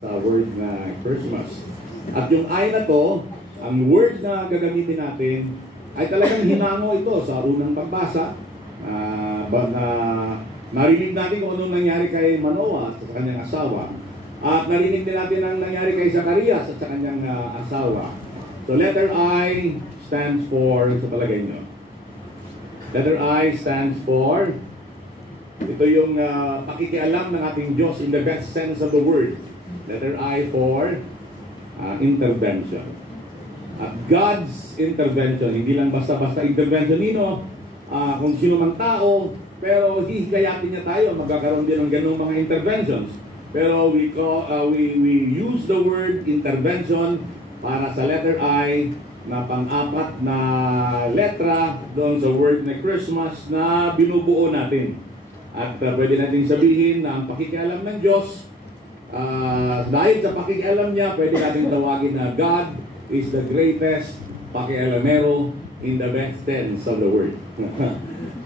Sa word na Christmas. At yung ay na to, ang word na gagamitin natin ay talagang hinango ito sa unang pagbasa. Narinig natin kung anong nangyari kay Manoah at sa kanyang asawa. At narinig din natin ang nangyari kay Zacarias at sa kanyang asawa. So letter I stands for, sa palagay nyo. Letter I stands for, ito yung pakikialam ng ating Diyos in the best sense of the word. Letter I for intervention. God's intervention, hindi lang basta-basta intervention nino, kung sino mang tao, pero hihikayatin niya tayo, magkakaroon din ng ganung mga interventions. Pero we use the word intervention para sa letter I na pang-apat na letra doon sa word na Christmas na binubuo natin. At pwede natin sabihin na ang pakikialam ng Diyos, dahil sa pakikialam niya, pwede natin tawagin na God is the greatest pakialamero in the best sense of the word.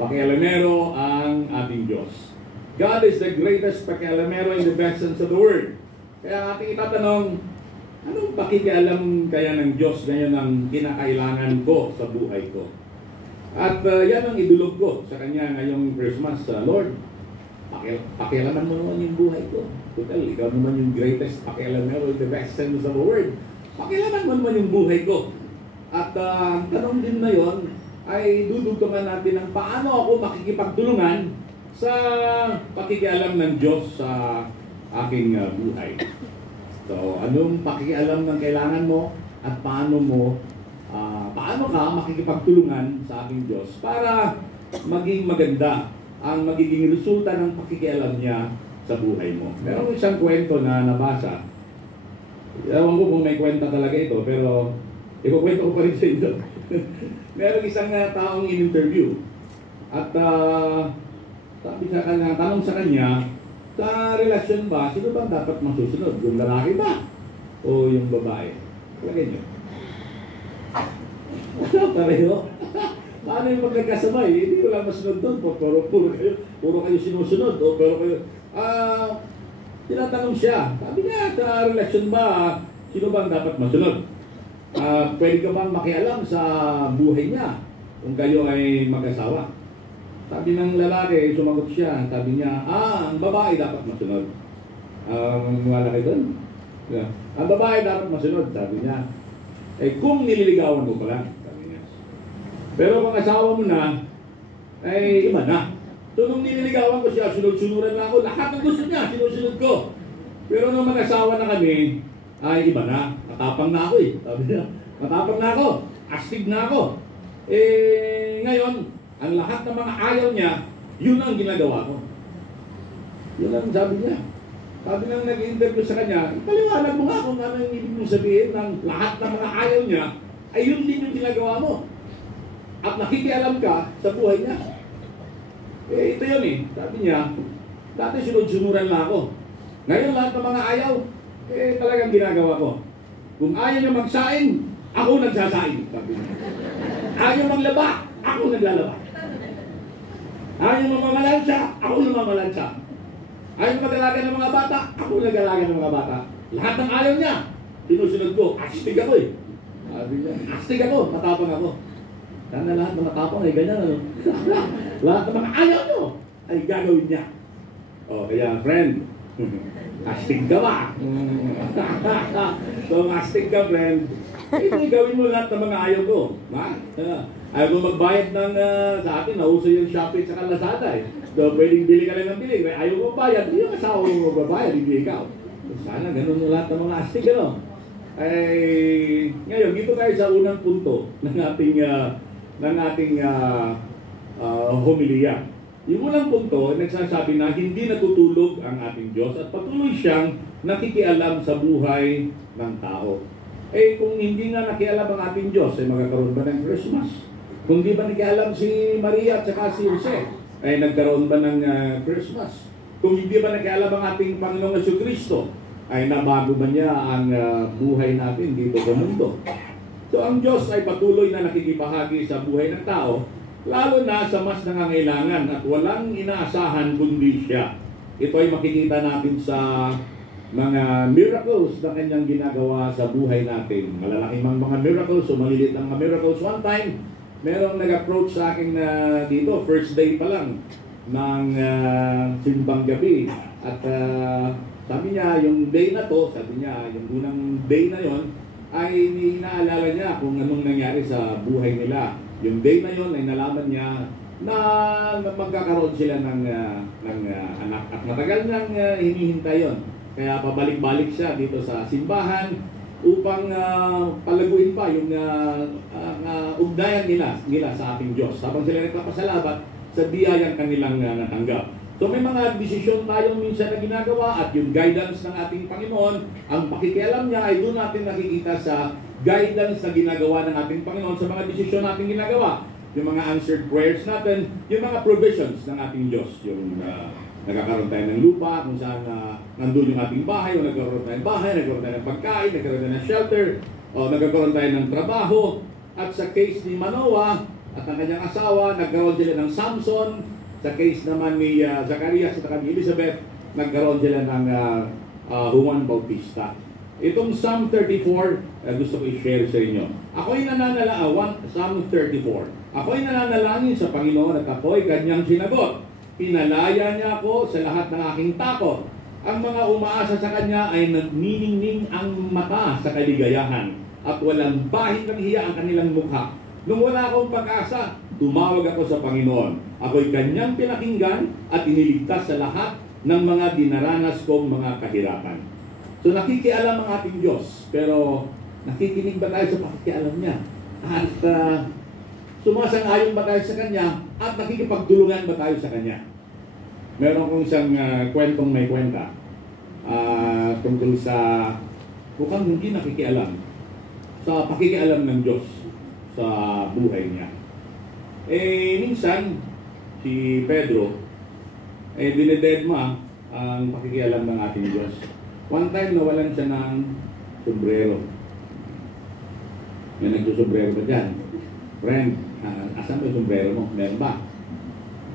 Pakialamero ang ating Diyos. God is the greatest pakialamero in the best sense of the word. Kaya ating itatanong, anong pakikialam kaya ng Diyos ngayon ang kinakailangan ko sa buhay ko? At yan ang idulog ko sa Kanya ngayong Christmas. Lord, pakialaman mo naman yung buhay ko. Total, ikaw naman yung greatest pakialamero in the best sense of the word. Pakialaman mo naman yung buhay ko. At ang tanong din na yon ay dudugtungan natin ng paano ako makikipagtulungan sa pakikialam ng Diyos sa aking buhay. So, anong pakikialam ng kailangan mo at paano ka makikipagtulungan sa ating Diyos para maging maganda ang magiging resulta ng pakikialam niya sa buhay mo. Merong isang kwento na nabasa. Ewan ko kung may kwenta talaga ito, pero ikukwento ko pa rin sa inyo. Merong isang taong in-interview. At sabi sa kanya, tanong sa kanya, sa relasyon ba, sino bang dapat masusunod? Yung lalaki ba? O yung babae? Lagay nyo. Pareho. Paano yung magkakasabay? Hindi ko lang masunod doon. Puro kayo sinusunod. O, pero kayo, tinatanong siya. Sabi niya, sa relasyon ba, sino bang dapat masunod? Pwede ka bang makialam sa buhay niya kung kayo ay mag-asawa? Sabi ng lalaki, sumagot siya. Sabi niya, ang babae dapat masunod. Wala kayo doon? Yeah. Ang babae dapat masunod, sabi niya. Kung nililigawan mo pa lang, sabi niya. Pero kung asawa mo na, iba na. So nung nililigawan ko siya, sunod-sunuran na ako. Lahat ng gusto niya, sinusunod ko. Pero nung mag-asawa na kami, ay iba na. Matapang na ako Sabi niya, matapang na ako. Astig na ako. Ngayon, ang lahat ng mga ayaw niya, yun ang ginagawa ko. Yun ang sabi niya. Sabi nang nag-interview sa kanya, paliwanag mo nga kung ano yung ibig mong sabihin ng lahat ng mga ayaw niya, ay yun din yung ginagawa mo. At nakikialam ka sa buhay niya. Ito yun Sabi niya, dati sunod-sunuran na ako. Ngayon lahat ng mga ayaw, talagang ginagawa ko. Kung ayaw niya magsaing, ako nagsasaing. Sabi niya. Ayaw maglaba, ako naglalaba. Ayaw mamamalansa, ako namamalansa. Ayaw mag-alaga ng mga bata, ako nag-alaga ng mga bata. Lahat ng ayaw niya, sinusunod ko. Astig ako Sabi niya, astig ako, matapang ako. Sana lahat ng matapang ay ganyan. Lahat ng mga ayaw niyo ay gagawin niya. Kaya friend, astig ka ba? So astig ka friend, gawin mo lahat ng mga ayaw ko. Ayaw mo magbayad ng, sa atin, nauso yung Shopee sa Lazada So pwedeng bili ka lang ng bili. Ayaw mo bayad, hindi yung asawa mo magbabayad, hindi ikaw. Sana ganun mo lahat ng mga astig, ngayon, dito tayo sa unang punto ng ating homilya. Yung unang punto, nagsasabi na hindi natutulog ang ating Diyos at patuloy siyang nakikialam sa buhay ng tao. Kung hindi nga nakialam ang ating Diyos, magkakaroon ba ng Christmas? Kung di ba nakialam si Maria at saka si Jose, nagkaroon ba ng Christmas? Kung hindi ba nakialam ang ating Panginoong Jesucristo, ay nabago ba niya ang buhay natin dito sa mundo? So ang Diyos ay patuloy na nakikibahagi sa buhay ng tao, lalo na sa mas nangangailangan at walang inaasahan kundi siya. Ito ay makikita natin sa mga miracles na kanyang ginagawa sa buhay natin. Malalaking mga miracles o maliliit ng mga miracles. One time, merong nag-approach sa akin dito, first day pa lang ng simbang gabi. At sabi niya, yung day na to, sabi niya, yung unang day na yon ay inaalala niya kung anong nangyari sa buhay nila. Yung day na yon ay nalaman niya na magkakaroon sila ng anak. At matagal nang hinihintay yon. Kaya pabalik-balik siya dito sa simbahan upang palaguin pa yung ugnayan nila sa ating Diyos. Habang sila nagpapasalamat sa biyayang kanilang natanggap. So may mga desisyon tayong minsan na ginagawa at yung guidance ng ating Panginoon, ang pakikialam niya ay doon natin nakikita sa guidance na ginagawa ng ating Panginoon sa mga desisyon natin ginagawa. Yung mga answered prayers natin, yung mga provisions ng ating Diyos. Yung nagkakaroon tayo ng lupa, kung saan nandun yung ating bahay, o nagkaroon tayo ng bahay, nagkaroon tayo ng pagkain, nagkaroon tayo ng shelter, o nagkaroon tayo ng trabaho. At sa case ni Manoah at ang kanyang asawa, nagkaroon sila ng Samson. Sa case naman ni Zacarias at ni Elizabeth, nagkaroon sila ng Juan Bautista. Itong Psalm 34, gusto ko i-share sa inyo. Ako'y Psalm 34. Ako'y nananalangin sa Panginoon at ako'y kanyang sinagot. Pinalaya niya ako sa lahat ng aking takot. Ang mga umaasa sa kanya ay nagniningning ang mata sa kaligayahan at walang bahid ng hiya ang kanilang mukha. Nung wala akong pag-asa, tumawag ako sa Panginoon. Ako'y kanyang pinakinggan at iniligtas sa lahat ng mga dinaranas kong mga kahirapan. So nakikialam ang ating Diyos, pero nakikinig ba tayo sa pakikialam niya? At sumasang-ayon ba tayo sa Kanya? At nakikipagtulungan ba tayo sa Kanya? Meron kong isang kwentong may kwenta tungkol sa mukhang hindi nakikialam sa pakikialam ng Diyos sa buhay niya. Minsan, si Pedro, dinededma ang pakikialam ng ating Diyos. One time, nawalan siya ng sombrero. May nagsusombrero ba dyan? Friend, asan ba yung sombrero mo? Meron ba?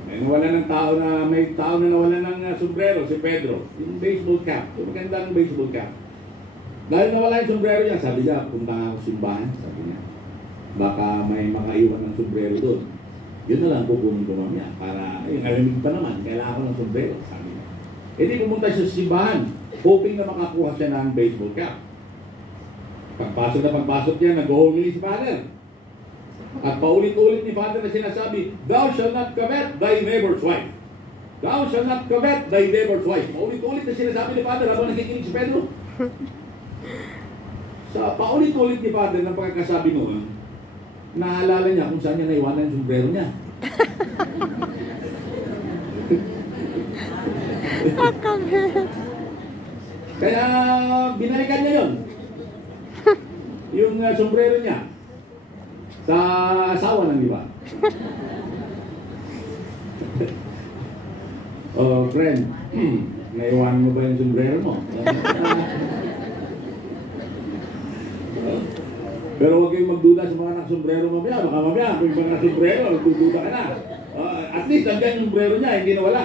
May nawalan ng tao may tao na nawalan ng sombrero, si Pedro. Yung baseball cap. Yung magandang baseball cap. Dahil nawala yung sombrero niya, sabi niya, punta nga ako simbahan, sabi niya. Baka may makaiwan ng sombrero doon. Yun na lang kukunin ko mamaya para, yung alamig pa naman, kailangan ko ng sombrero, sabi niya. Di pumunta siya sa simbahan, hoping na makakuha siya ng baseball cap. Pagpasok niya, nag-homily si Father. At paulit-ulit ni Father na sinasabi, thou shall not covet thy neighbor's wife. Thou shall not covet thy neighbor's wife. Paulit-ulit na sinasabi ni Father habang nakikinig si Pedro. Sa paulit-ulit ni Father ng pagkakasabi noon, naalala niya kung saan niya naiwanan yung sombrero niya. Kaya binalikan niya yun. Yung sombrero niya sa asawa ng iba. Oh, friend, naiwan mo ba yung sombrero mo? Pero huwag kayong magduda sa mga nakasombrero mamaya. Baka mamaya, kung yung mga nakasombrero, magdududa ka na. At least, nandiyan yung sombrero niya, hindi nawala.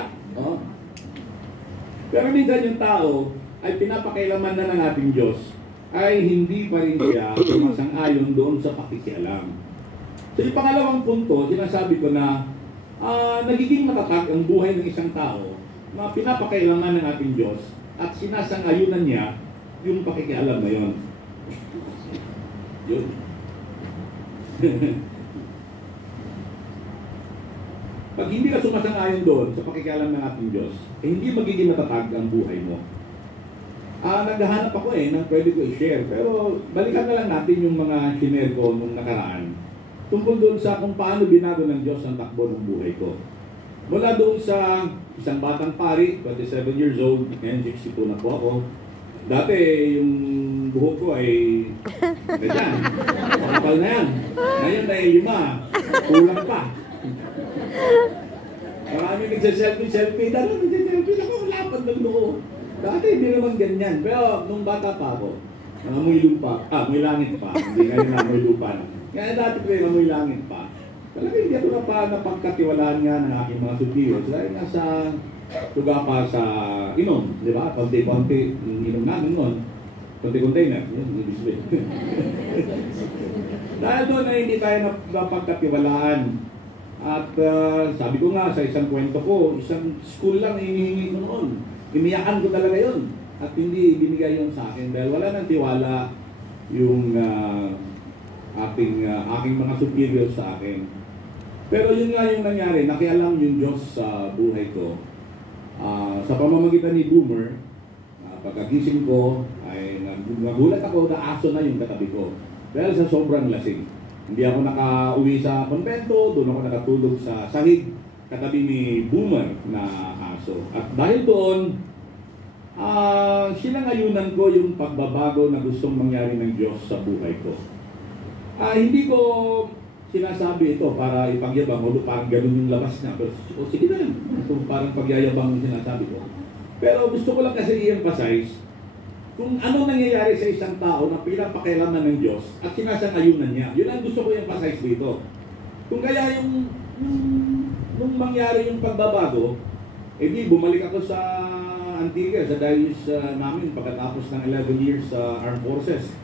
Pero minsan yung tao ay pinapakailaman na ng ating Diyos ay hindi pa rin siya sumasang-ayon doon sa pakikialam. So yung pangalawang punto, sinasabi ko na nagiging matatag ang buhay ng isang tao na pinapakailaman ng ating Diyos at sinasang-ayunan niya yung pakikialam na yon. Yun. Pag hindi ka sumasang-ayon doon sa pakikialam ng ating Diyos, hindi magiging matatag ang buhay mo. Naghahanap ako ng pwede ko i-share, pero balikan na lang natin yung mga share ko nung nakaraan. Tungkol doon sa kung paano binago ng Diyos ang takbo ng buhay ko. Mula doon sa isang batang pari, 27 years old, ngayon 62 na po ako. Dati yung buhok ko ay ganyan, makapal na yan. Ngayon ay 5, kulang pa. Marami nagsa-selfie, dahil nagsa-selfie ako, lapad ng noo. Dati hindi naman ganyan, pero nung bata pa ako, amoy lupa, amoy langit pa, hindi ngayon na amoy lupa na. Kaya dati ko yung amoy langit pa. Talaga hindi ako napagkatiwalaan nga ng aking mga superiors dahil nasa suga pa sa inom, di ba? Konti-konti, inom namin noon. Konti-container, yun, ibig sabihin. Dahil doon ay hindi tayo napagkatiwalaan. At sabi ko nga sa isang kwento ko, isang school lang inihingi ko noon. Iniyakan ko talaga yun. At hindi binigay yun sa akin dahil wala nang tiwala yung aking mga superior sa akin. Pero yun nga yung nangyari, nakialam yung Diyos sa buhay ko. Sa pamamagitan ni Boomer, pagkagising ko, ay nagulat ako na aso na yung katabi ko. Dahil sa sobrang lasing. Hindi ako nakauwi sa konbento, doon ako nakatulog sa sahig, katabi ni Boomer na aso. At dahil doon, sinangayunan ko yung pagbabago na gustong mangyari ng Diyos sa buhay ko. Hindi ko sinasabi ito para ipagyabang o parang ganun yung labas niya. Pero sige na lang, parang pagyayabang yung sinasabi ko. Pero gusto ko lang kasi i-emphasize kung ano nangyayari sa isang tao na pinapakialaman ng Diyos at sinasangayunan niya. Yun ang gusto ko i-emphasize dito. Kung kaya nung mangyari yung pagbabago, di bumalik ako sa Antigua, sa diocese namin pagkatapos ng 11 years sa Armed Forces.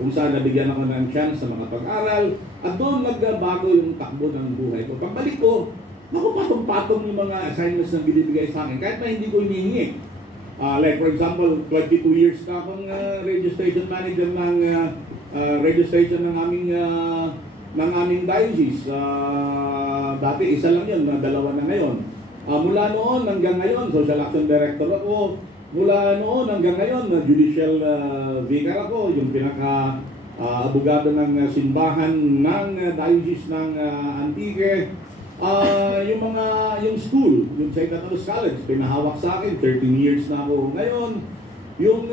Kung saan nabigyan ako ng chance na makapag-aral at doon nagbago yung takbo ng buhay ko. Pagbalik ko, patong-patong yung mga assignments na binibigay sa akin kahit na hindi ko hinihingi. Like for example, 22 years na akong radio station manager ng radio station ng aming diocese. Dati isa lang yun, dalawa na ngayon. Mula noon hanggang ngayon, social action director ako. Mula noon hanggang ngayon, judicial vicar ako, yung pinaka-abogado ng simbahan ng diocese ng Antique. Yung school, yung St. Anthony's College, pinahawak sa akin, 13 years na ako ngayon. Yung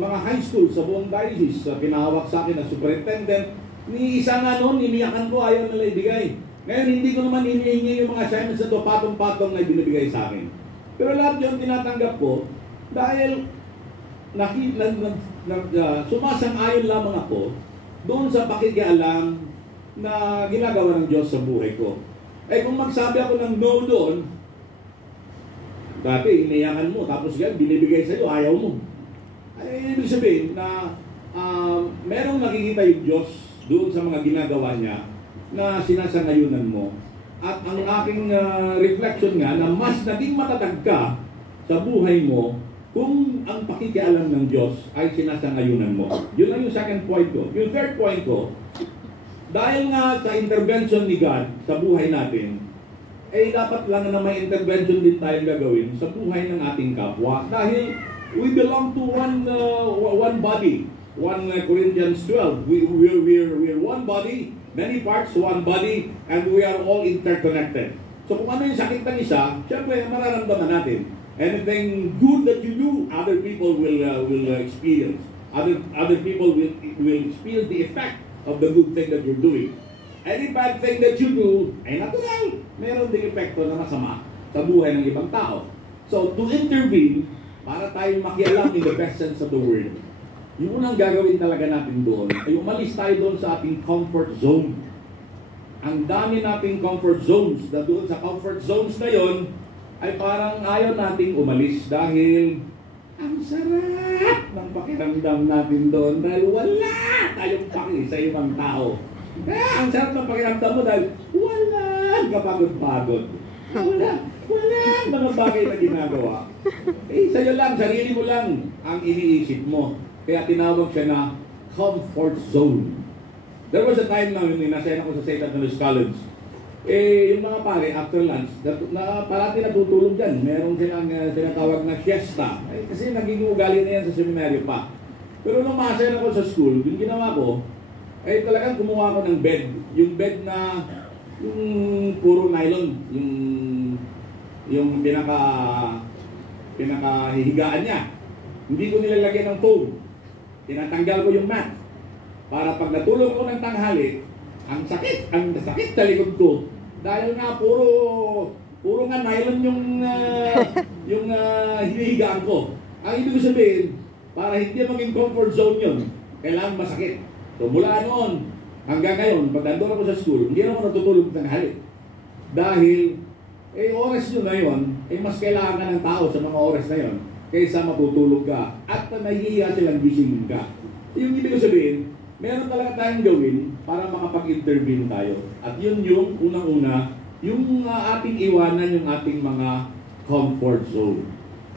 mga high school sa buong diocese, pinahawak sa akin na superintendent. Ni isa nga noon, iniyakan ko, ayaw nila ibigay. Ngayon, hindi ko naman hinihingi yung mga assignments na ito, patong-patong na binibigay sa akin. Pero lahat yun tinatanggap ko dahil sumasang-ayon lamang ako doon sa pakikialam na ginagawa ng Diyos sa buhay ko. Kung magsabi ako ng no doon, dati iniyakan mo, tapos yan, binibigay sa'yo, ayaw mo. Ibig sabihin na merong nakikita yung Diyos doon sa mga ginagawa niya na sinasangayunan mo. At ang aking reflection nga na mas naging matatag ka sa buhay mo kung ang pakikialam ng Diyos ay sinasangayunan mo. Yun lang yung second point ko. Yung third point ko, dahil nga sa intervention ni God sa buhay natin, dapat lang na may intervention din tayong gagawin sa buhay ng ating kapwa. Dahil we belong to one body. 1 Corinthians 12, we're one body, many parts, one body, and we are all interconnected. So kung ano yung sakit ng isa, syempre mararamdaman natin. Anything good that you do, other people will experience. Other people will experience the effect of the good thing that you're doing. Any bad thing that you do, ay natural, meron ding epekto na masama sa buhay ng ibang tao. So to intervene, para tayo makialam in the best sense of the word, yung unang gagawin talaga natin doon ay umalis tayo doon sa ating comfort zone. Ang dami nating comfort zones na doon sa comfort zones na yon ay parang ayaw nating umalis dahil ang sarap ng pakiramdam natin doon dahil wala tayong paki sa ibang tao. Ang sarap ng pakiramdam mo dahil wala kapagod-pagod. Wala mga bagay na ginagawa. Sa'yo lang, sarili mo lang ang iniisip mo. Kaya tinawag siya na comfort zone. There was a time na nasa ako sa St. Anthony's College. Yung mga pare, after lunch, parati natutulog dyan. Meron silang tinatawag na siesta. Kasi naging ugali na yan sa seminaryo pa. Pero nung ma-assign ako sa school, yung ginawa ko, talagang kumuha ako ng bed. Yung bed na yung puro nylon. Yung pinaka-hihigaan niya. Hindi ko nilalagyan ng foam. Tinatanggal ko yung mat. Para pag natulog ko ng tanghali, ang sakit sa likod ko. Dahil nga puro nga nylon yung hinihigaan ko. Ang ibig sabihin, para hindi maging comfort zone yun, kailangan masakit. So mula noon hanggang ngayon, pag nandun ako sa school, hindi na ako natutulog ng tanghali. Dahil eh oras nyo na yun, eh mas kailangan ka ng tao sa mga oras na yun kaysa matutulog ka at nahihiya silang gisingin ka. Yung ibig ko sabihin, meron talaga tayong gawin para makapag-intervene tayo. At yun yung unang-una, yung ating iwanan yung ating mga comfort zone.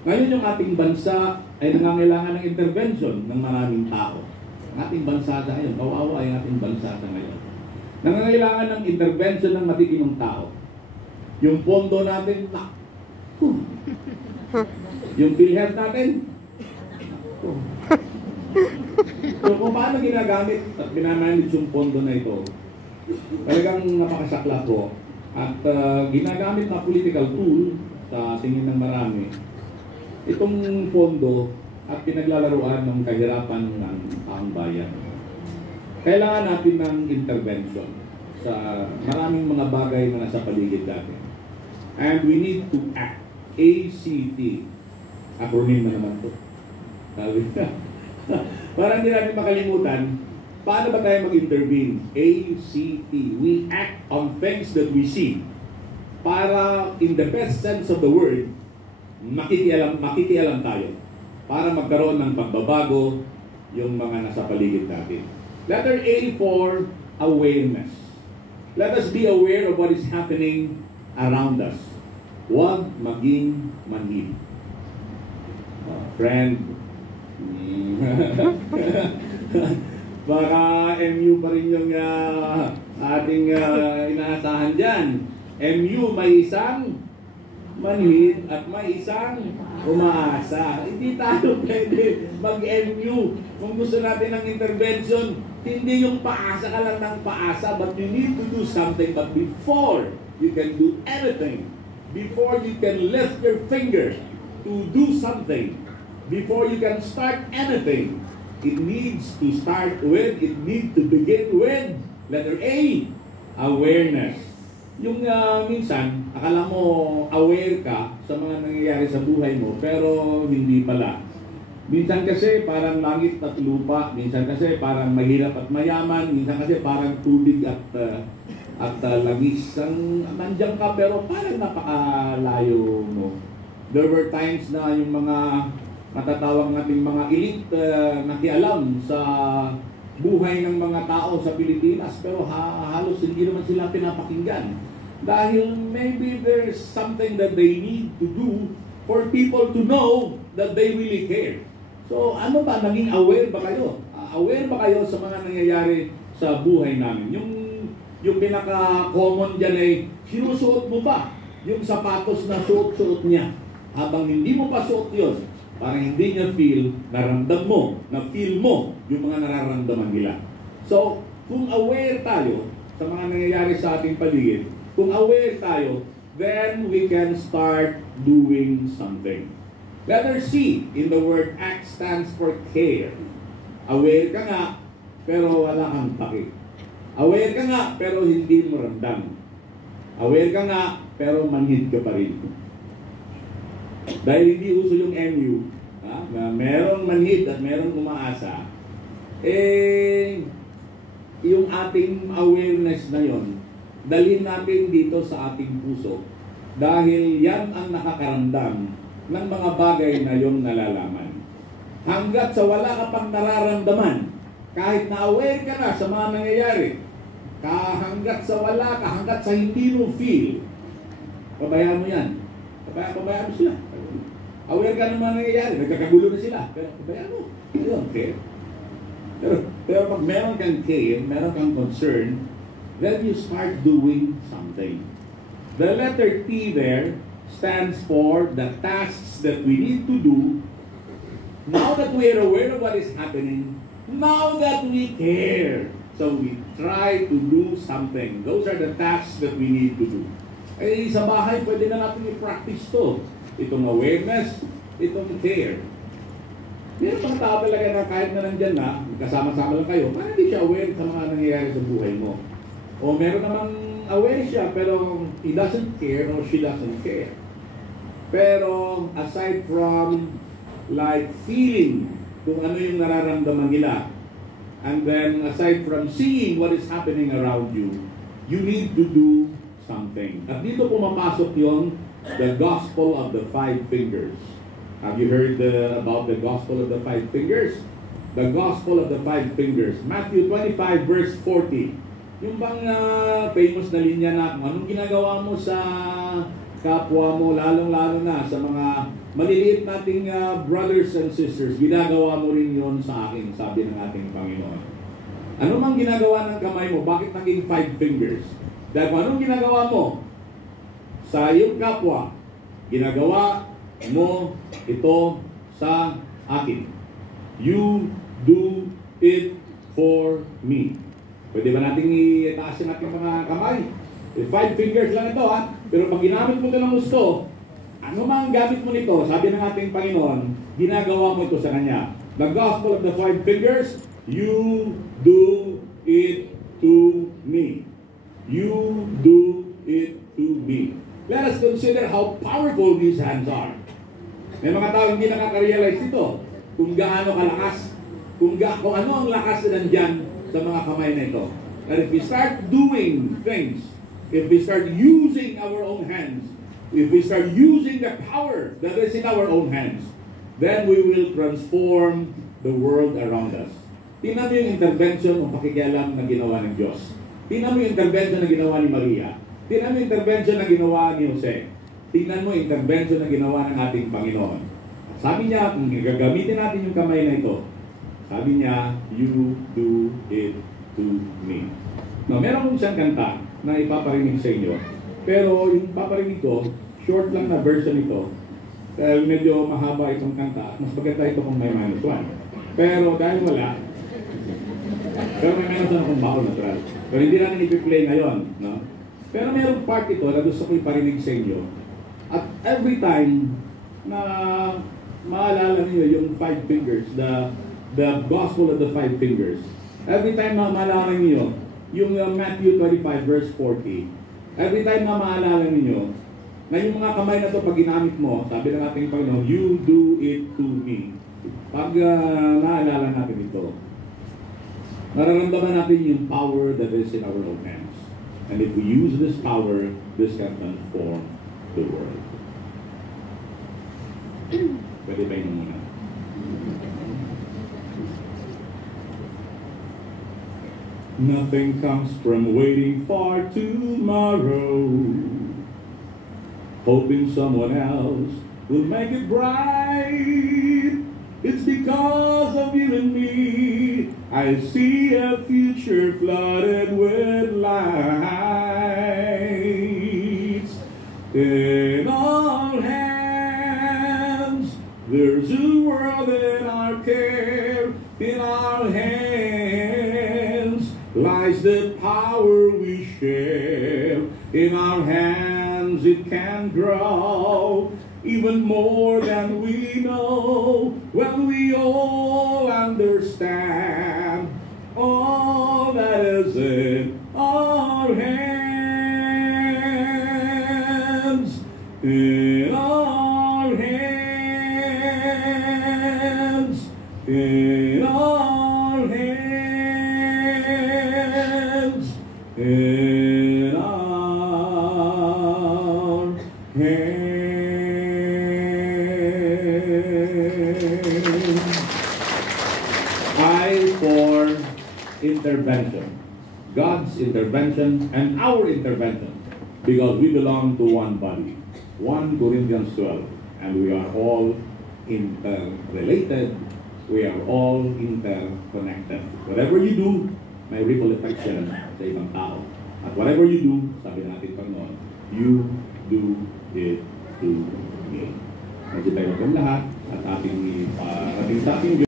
Ngayon yung ating bansa ay nangangailangan ng intervention ng maraming tao. Ang ating bansa sa ngayon, kawawa ay ating bansa sa ngayon. Nangangailangan ng intervention ng matitinong tao. Yung pondo natin, yung PhilHealth natin, so kung paano ginagamit at binamanage yung pondo na ito, talagang napakasakla po. At ginagamit na political tool sa tingin ng marami itong pondo at pinaglalaruan ng kahirapan ng taong bayan. Kailangan natin ng intervention sa maraming mga bagay na nasa paligid natin. And we need to act. ACT. Acronym na naman ito. Para hindi natin makalimutan, paano ba tayo mag-intervene? ACT. We act on things that we see. Para, in the best sense of the word, makikialam tayo. Para magkaroon ng pagbabago yung mga nasa paligid natin. Letter A for awareness. Let us be aware of what is happening around us. Huwag maging manhid. Friend, baka MU pa rin yung ating inaasahan dyan. MU may isang manhid at may isang umaasa. Hindi tayo pwede mag-MU. Kung gusto natin ng intervention, hindi yung paasa ka lang ng paasa, but you need to do something. But before you can do anything, before you can lift your finger to do something, before you can start anything, it needs to begin with letter A, awareness. Yung minsan, akala mo aware ka sa mga nangyayari sa buhay mo, pero hindi pala. Minsan kasi parang langit at lupa, minsan kasi parang mahirap at mayaman, minsan kasi parang tubig at langis. Nandiyan ka pero parang napakalayo mo. There were times na yung mga matatawag nating mga elite nakialam sa buhay ng mga tao sa Pilipinas, pero halos hindi naman sila pinapakinggan. Dahil maybe there's something that they need to do for people to know that they really care. So ano ba, naging aware ba kayo? Aware ba kayo sa mga nangyayari sa buhay namin? Yung pinaka-common dyan ay, sinusuot mo ba yung sapatos na suot-suot niya? Habang hindi mo pa suot yun, parang hindi niya feel, naramdam mo, na-feel mo yung mga nararamdaman nila. So, kung aware tayo sa mga nangyayari sa ating paligid, kung aware tayo, then we can start doing something. Letter C in the word act stands for care. Aware ka nga, pero wala kang paki. Aware ka nga, pero hindi mo ramdam. Aware ka nga, pero manhid ka pa rin. Dahil hindi uso yung MU, na merong manhid at merong umaasa, yung ating awareness na yon, dalhin natin dito sa ating puso. Dahil yan ang nakakaramdam ng mga bagay na yung nalalaman. Hanggat sa wala ka pang nararamdaman, kahit na aware ka na sa mga nangyayari, hanggat sa wala ka, hanggat sa hindi mo feel, pabayaan mo yan. Pabayaan mo sila. Aware ka ng mga nangyayari, nagkakagulo na sila. Pero pabayaan mo. You don't care. Pero pag meron kang care, meron kang concern, then you start doing something. The letter T there stands for the tasks that we need to do now that we are aware of what is happening, now that we care. So we try to do something. Those are the tasks that we need to do. Eh, sa bahay, pwede na natin i-practice to. Itong awareness, itong care. Meron pang tao talaga na kahit na nandyan na, kasama-sama lang kayo, parang hindi siya aware sa mga nangyayari sa buhay mo. O meron namang aware siya, pero he doesn't care or she doesn't care. Pero aside from like feeling kung ano yung nararamdaman nila, and then aside from seeing what is happening around you, you need to do something. At dito pumapasok yung the gospel of the five fingers. Have you heard about the gospel of the five fingers? The gospel of the five fingers. Matthew 25 verse 40. Yung bang famous na linya na kung anong ginagawa mo sa kapwa mo, lalong-lalo na sa mga maliliit nating brothers and sisters, ginagawa mo rin yon sa akin, sabi ng ating Panginoon. Ano mang ginagawa ng kamay mo, bakit naging five fingers? Dahil kung anong ginagawa mo sa iyong kapwa, ginagawa mo ito sa akin. You do it for me. Pwede ba natin itaas yung ating mga kamay? Five fingers lang ito, ha? Pero pag ginamit mo ito ng gusto, ano mang gamit mo nito, sabi ng ating Panginoon, ginagawa mo ito sa Kanya. The gospel of the five fingers, you do it to me. You do it to me. Let us consider how powerful these hands are. May mga tao hindi nakaka-realize ito kung gaano kalakas, kung ano ang lakas na nandyan sa mga kamay na ito. And if we start doing things, if we start using our own hands, if we start using the power that is in our own hands, then we will transform the world around us. Tingnan mo yung intervention o pakikialam na ginawa ng Diyos. Tingnan mo yung intervention na ginawa ni Maria. Tingnan mo yung intervention na ginawa ni Jose. Tingnan mo yung intervention na ginawa ng ating Panginoon. Sabi niya, kung gagamitin natin yung kamay na ito, sabi niya, you do it to me. No, meron kong isang kanta na ipaparinig sa inyo. Pero yung paparinig ko, short lang na version ito. Dahil medyo mahaba itong kanta. Mas maganda ito kung may -1. Pero dahil wala, pero may -1 akong bako natural. Pero hindi natin ipi-play ngayon. No? Pero mayroong part ito na gusto ko iparinig sa inyo. At every time na maalala niyo yung five fingers, the gospel of the five fingers, every time na maalala niyo yung Matthew 25 verse 40, every time na maalala niyo na yung mga kamay na to pag ginamit mo, sabi ng ating Panginoon, you do it to me. Pag naalala natin ito, nararamdaman natin yung power that is in our own hands. And if we use this power, this can transform the world. Pwede ba yun muna? Nothing comes from waiting for tomorrow, hoping someone else will make it bright. It's because of you and me I see a future flooded with lights. In all hands, there's a world in our care. In our hands lies the power we share. In our hands it can grow even more than we know, when we all understand all that is in our hands. In our hands. In our hands. In our hands. For intervention, God's intervention and our intervention, because we belong to one body, 1 Corinthians 12, and we are all interrelated, we are all interconnected. Whatever you do, may ripple effect sa ibang tao. At whatever you do, sabi natin Panginoon, you do it to me. Kasi tayo lahat at ating